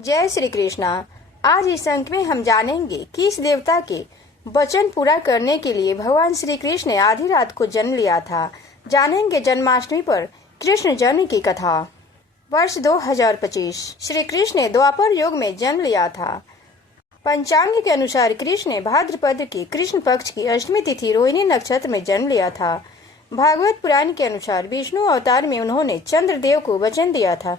जय श्री कृष्णा। आज इस अंक में हम जानेंगे कि इस देवता के वचन पूरा करने के लिए भगवान श्री कृष्ण ने आधी रात को जन्म लिया था। जानेंगे जन्माष्टमी पर कृष्ण जन्म की कथा। वर्ष 2025। श्री कृष्ण ने द्वापर युग में जन्म लिया था। पंचांग के अनुसार कृष्ण ने भाद्रपद की कृष्ण पक्ष की अष्टमी तिथि रोहिणी नक्षत्र में जन्म लिया था। भागवत पुराण के अनुसार विष्णु अवतार में उन्होंने चंद्रदेव को वचन दिया था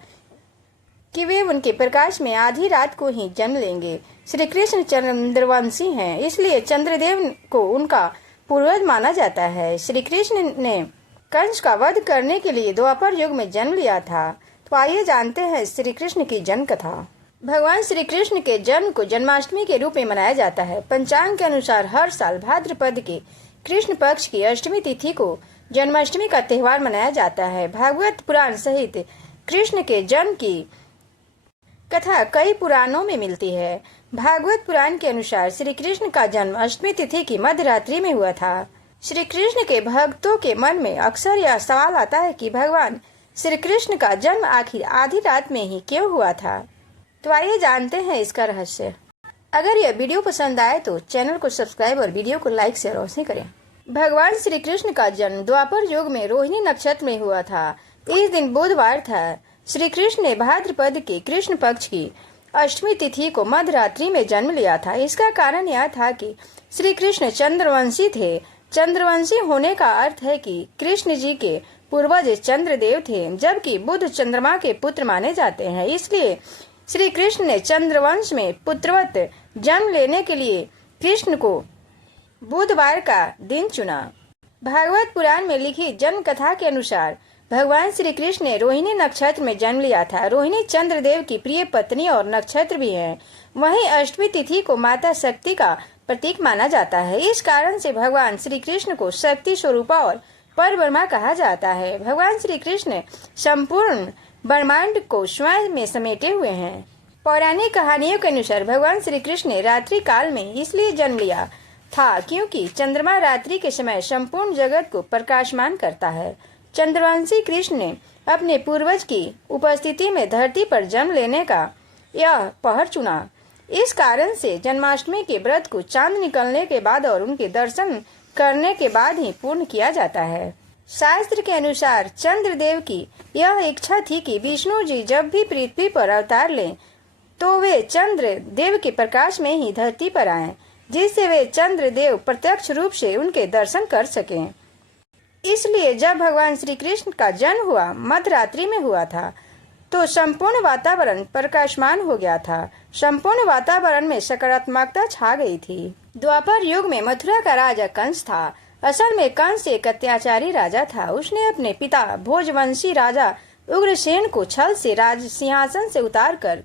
कि वे उनके प्रकाश में आधी रात को ही जन्म लेंगे। श्री कृष्ण चंद्रवंशी हैं, इसलिए चंद्रदेव को उनका पूर्वज माना जाता है। श्री कृष्ण ने कंस का वध करने के लिए द्वापर युग में जन्म लिया था। तो आइए जानते हैं श्री कृष्ण की जन्म कथा। भगवान श्री कृष्ण के जन्म को जन्माष्टमी के रूप में मनाया जाता है। पंचांग के अनुसार हर साल भाद्रपद के कृष्ण पक्ष की अष्टमी तिथि को जन्माष्टमी का त्यौहार मनाया जाता है। भागवत पुराण सहित कृष्ण के जन्म की कथा कई पुराणों में मिलती है। भागवत पुराण के अनुसार श्री कृष्ण का जन्म अष्टमी तिथि की मध्यरात्रि में हुआ था। श्री कृष्ण के भक्तों के मन में अक्सर यह सवाल आता है कि भगवान श्री कृष्ण का जन्म आखिर आधी रात में ही क्यों हुआ था। तो आइए जानते हैं इसका रहस्य। अगर यह वीडियो पसंद आए तो चैनल को सब्सक्राइब और वीडियो को लाइक शेयर अवश्य करें। भगवान श्री कृष्ण का जन्म द्वापर युग में रोहिणी नक्षत्र में हुआ था। इस दिन बुधवार था। श्री कृष्ण ने भाद्रपद के कृष्ण पक्ष की अष्टमी तिथि को मध्यरात्रि में जन्म लिया था। इसका कारण यह था कि श्री कृष्ण चंद्रवंशी थे। चंद्रवंशी होने का अर्थ है कि कृष्ण जी के पूर्वज चंद्रदेव थे, जबकि बुध चंद्रमा के पुत्र माने जाते हैं। इसलिए श्री कृष्ण ने चंद्रवंश में पुत्रवत जन्म लेने के लिए कृष्ण को बुधवार का दिन चुना। भागवत पुराण में लिखी जन्म कथा के अनुसार भगवान श्री कृष्ण ने रोहिणी नक्षत्र में जन्म लिया था। रोहिणी चंद्रदेव की प्रिय पत्नी और नक्षत्र भी है। वहीं अष्टमी तिथि को माता शक्ति का प्रतीक माना जाता है। इस कारण से भगवान श्री कृष्ण को शक्ति स्वरूपा और परब्रह्मा कहा जाता है। भगवान श्री कृष्ण संपूर्ण ब्रह्मांड को स्वयं में समेटे हुए हैं। पौराणिक कहानियों के अनुसार भगवान श्री कृष्ण ने रात्रि काल में इसलिए जन्म लिया था क्योंकि चंद्रमा रात्रि के समय संपूर्ण जगत को प्रकाशमान करता है। चंद्रवंशी कृष्ण ने अपने पूर्वज की उपस्थिति में धरती पर जन्म लेने का यह पहर चुना। इस कारण से जन्माष्टमी के व्रत को चांद निकलने के बाद और उनके दर्शन करने के बाद ही पूर्ण किया जाता है। शास्त्र के अनुसार चंद्रदेव की यह इच्छा थी कि विष्णु जी जब भी पृथ्वी पर अवतार लें तो वे चंद्र देव के प्रकाश में ही धरती पर आएं, जिससे वे चंद्रदेव प्रत्यक्ष रूप से उनके दर्शन कर सकें। इसलिए जब भगवान श्री कृष्ण का जन्म हुआ मध्यरात्रि में हुआ था तो संपूर्ण वातावरण प्रकाशमान हो गया था। संपूर्ण वातावरण में सकारात्मकता छा गई थी। द्वापर युग में मथुरा का राजा कंस था। असल में कंस एक अत्याचारी राजा था। उसने अपने पिता भोजवंशी राजा उग्रसेन को छल से राज सिंहासन से उतारकर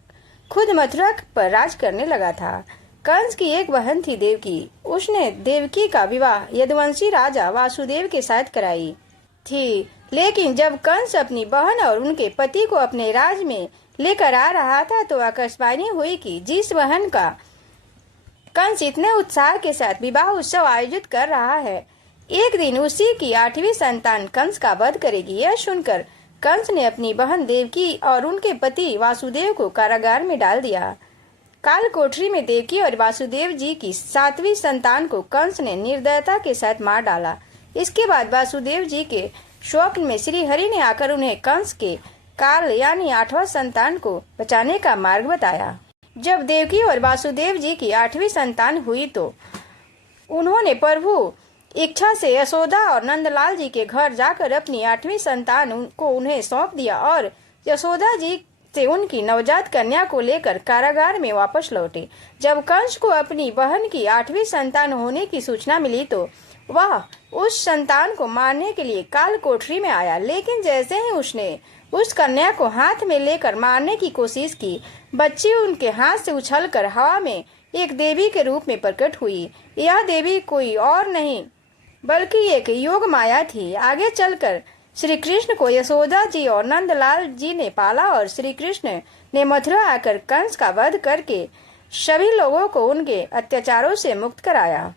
खुद मथुरा पर राज करने लगा था। कंस की एक बहन थी देवकी। उसने देवकी का विवाह यदुवंशी राजा वासुदेव के साथ कराई थी। लेकिन जब कंस अपनी बहन और उनके पति को अपने राज में लेकर आ रहा था तो आकाशवाणी हुई कि जिस बहन का कंस इतने उत्साह के साथ विवाह उत्सव आयोजित कर रहा है, एक दिन उसी की 8वीं संतान कंस का वध करेगी। यह सुनकर कंस ने अपनी बहन देवकी और उनके पति वासुदेव को कारागार में डाल दिया। काल कोठरी में देवकी और वासुदेव जी की 7वीं संतान को कंस ने निर्दयता के साथ मार डाला। इसके बाद वासुदेव जी के स्वप्न में श्री हरि ने आकर उन्हें कंस के काल यानी 8वां संतान को बचाने का मार्ग बताया। जब देवकी और वासुदेव जी की 8वीं संतान हुई तो उन्होंने प्रभु इच्छा से यशोदा और नंदलाल जी के घर जाकर अपनी 8वीं संतान को उन्हें सौंप दिया और यशोदा जी से उनकी नवजात कन्या को लेकर कारागार में वापस लौटे। जब कंस को अपनी बहन की 8वीं संतान होने की सूचना मिली तो वह उस संतान को मारने के लिए काल कोठरी में आया। लेकिन जैसे ही उसने उस कन्या को हाथ में लेकर मारने की कोशिश की, बच्ची उनके हाथ से उछलकर हवा में एक देवी के रूप में प्रकट हुई। यह देवी कोई और नहीं बल्कि एक योग माया थी। आगे चलकर श्री कृष्ण को यशोदा जी और नंदलाल जी ने पाला और श्री कृष्ण ने मथुरा आकर कंस का वध करके सभी लोगों को उनके अत्याचारों से मुक्त कराया।